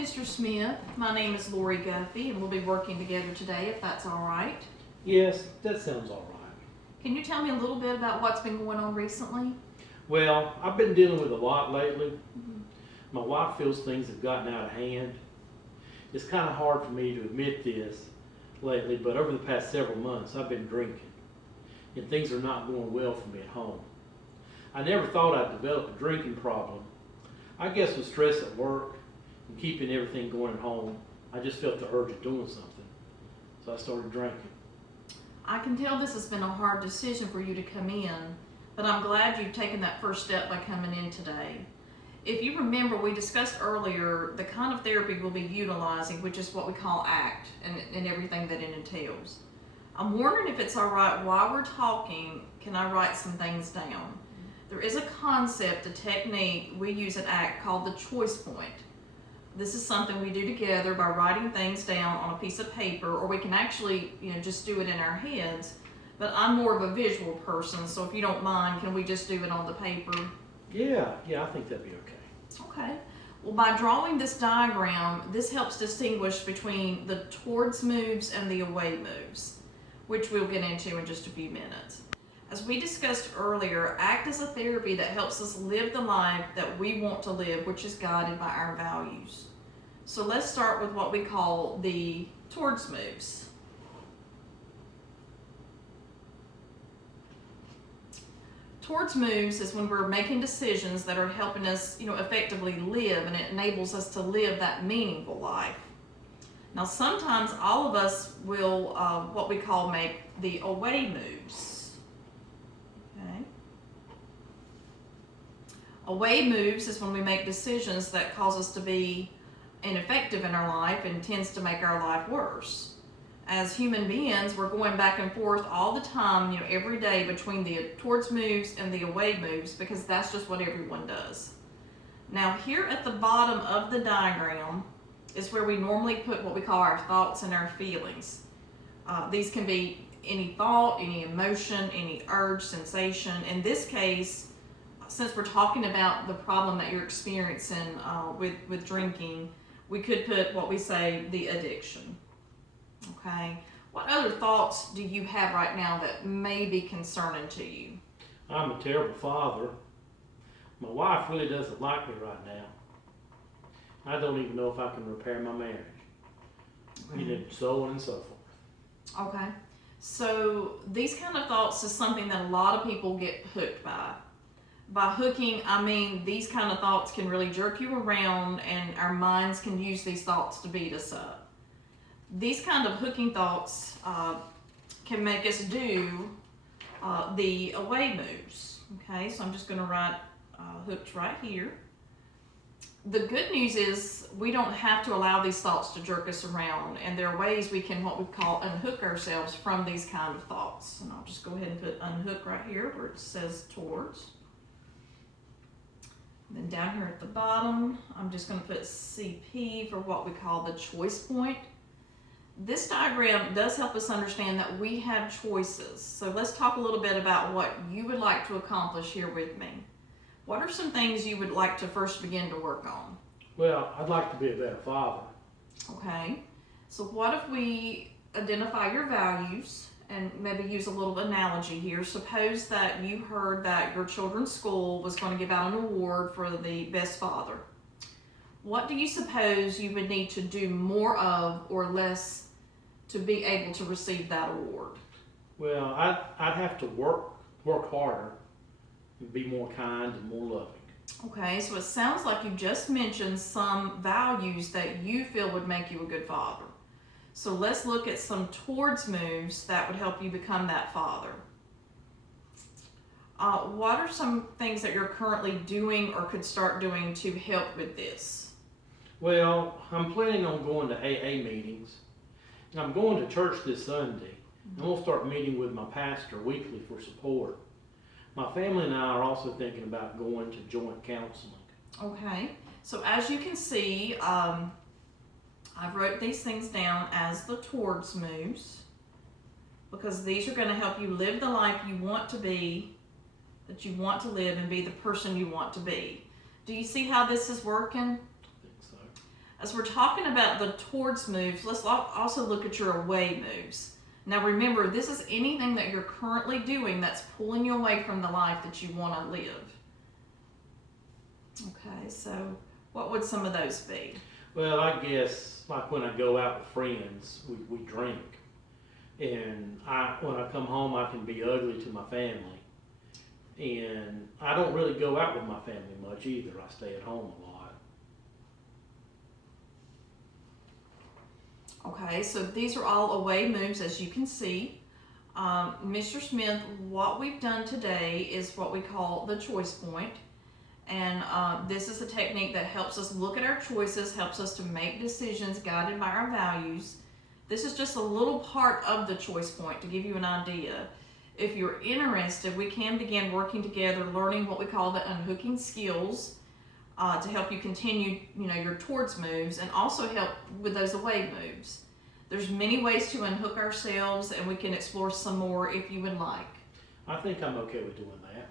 Mr. Smith. My name is Lori Guffey, and we'll be working together today, if that's all right. Yes, that sounds all right. Can you tell me a little bit about what's been going on recently? Well, I've been dealing with a lot lately. My wife feels things have gotten out of hand. It's kind of hard for me to admit this lately, but over the past several months, I've been drinking, and things are not going well for me at home. I never thought I'd develop a drinking problem. I guess with stress at work and keeping everything going at home, I just felt the urge of doing something, so I started drinking. I can tell this has been a hard decision for you to come in, but I'm glad you've taken that first step by coming in today. If you remember, we discussed earlier the kind of therapy we'll be utilizing, which is what we call ACT, and everything that it entails. I'm wondering if it's all right, while we're talking, can I write some things down? There is a concept, a technique we use at ACT called the choice point. This is something we do together by writing things down on a piece of paper, or we can actually, just do it in our heads. But I'm more of a visual person, so if you don't mind, can we just do it on the paper? Yeah, I think that'd be okay. Okay. Well, by drawing this diagram, this helps distinguish between the towards moves and the away moves, which we'll get into in just a few minutes. As we discussed earlier, ACT is a therapy that helps us live the life that we want to live, which is guided by our values. So let's start with what we call the towards moves. Towards moves is when we're making decisions that are helping us, effectively live, and it enables us to live that meaningful life. Now, sometimes all of us will, what we call, make the away moves. Okay. Away moves is when we make decisions that cause us to be ineffective in our life and tends to make our life worse. As human beings, we're going back and forth all the time, every day between the towards moves and the away moves, because that's just what everyone does. Now, here at the bottom of the diagram is where we normally put what we call our thoughts and our feelings. These can be any thought, any emotion, any urge, sensation. In this case, since we're talking about the problem that you're experiencing with drinking, we could put what we say the addiction. Okay. What other thoughts do you have right now that may be concerning to you? I'm a terrible father. My wife really doesn't like me right now. I don't even know if I can repair my marriage. So on and so forth. Okay. So these kind of thoughts is something that a lot of people get hooked by. By hooking, I mean these kind of thoughts can really jerk you around, and our minds can use these thoughts to beat us up. These kind of hooking thoughts can make us do the away moves. Okay, so I'm just going to write hooked right here. The good news is we don't have to allow these thoughts to jerk us around, and there are ways we can, what we call, unhook ourselves from these kind of thoughts. And I'll just go ahead and put unhook right here where it says towards. And then down here at the bottom, I'm just going to put CP for what we call the choice point. This diagram does help us understand that we have choices. So let's talk a little bit about what you would like to accomplish here with me. What are some things you would like to first begin to work on? Well, I'd like to be a better father. Okay. So what if we identify your values and maybe use a little analogy here? Suppose that you heard that your children's school was going to give out an award for the best father. What do you suppose you would need to do more of or less to be able to receive that award? Well, I'd have to work harder and be more kind and more loving. Okay, so it sounds like you just mentioned some values that you feel would make you a good father. So let's look at some towards moves that would help you become that father. What are some things that you're currently doing or could start doing to help with this? Well, I'm planning on going to AA meetings, and I'm going to church this Sunday, and we'll start meeting with my pastor weekly for support. My family and I are also thinking about going to joint counseling. Okay, so as you can see, I've wrote these things down as the towards moves, because these are going to help you live the life you want to be, that you want to live, and be the person you want to be. Do you see how this is working? I think so. As we're talking about the towards moves, let's also look at your away moves. Now remember, this is anything that you're currently doing that's pulling you away from the life that you want to live. Okay, so what would some of those be? Well, I guess like when I go out with friends, we drink. And when I come home, I can be ugly to my family. And I don't really go out with my family much either. I stay at home a lot. Okay, so these are all away moves, as you can see. Mr. Smith, what we've done today is what we call the choice point. And this is a technique that helps us look at our choices, helps us to make decisions guided by our values. This is just a little part of the choice point to give you an idea. If you're interested, we can begin working together, learning what we call the unhooking skills to help you continue, your towards moves and also help with those away moves. There's many ways to unhook ourselves, and we can explore some more if you would like. I think I'm okay with doing that.